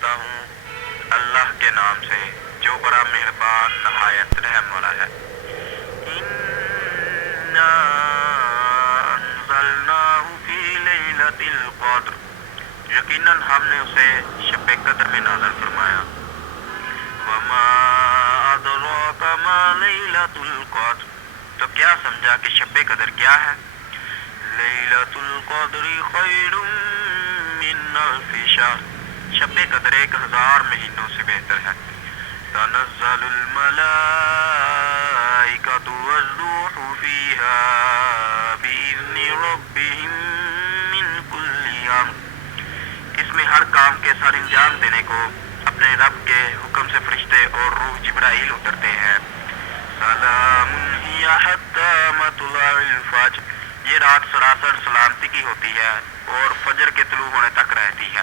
کرتا ہوں اللہ کے نام سے جو بڑا مہربان نہایت رحم والا ہے۔ اِنَّا أَنزَلْنَاهُ فِي لَيْلَةِ الْقَدْرِ، یقیناً ہم نے اسے شب قدر میں نازل فرمایا۔ وَمَا أَدْرَاكَ مَا لَيْلَةُ الْقَدْرِ، تو کیا سمجھا کہ شب قدر کیا ہے؟ لَيْلَةُ الْقَدْرِ خَيْرٌ مِّنْ أَلْفِ شَهْرٍ، شب قدر 1000 مہینوں سے بہتر ہے۔ تنزل الملائکۃ والروح فیہا بإذن ربہم من کل امر، اس میں ہر کام کے سر انجام دینے کو اپنے رب کے حکم سے فرشتے اور روح جبرائیل اترتے ہیں۔ سلام ہی حتی مطلع الفجر، یہ رات سراسر سلامتی کی ہوتی ہے اور فجر کے طلوع ہونے تک رہتی ہے۔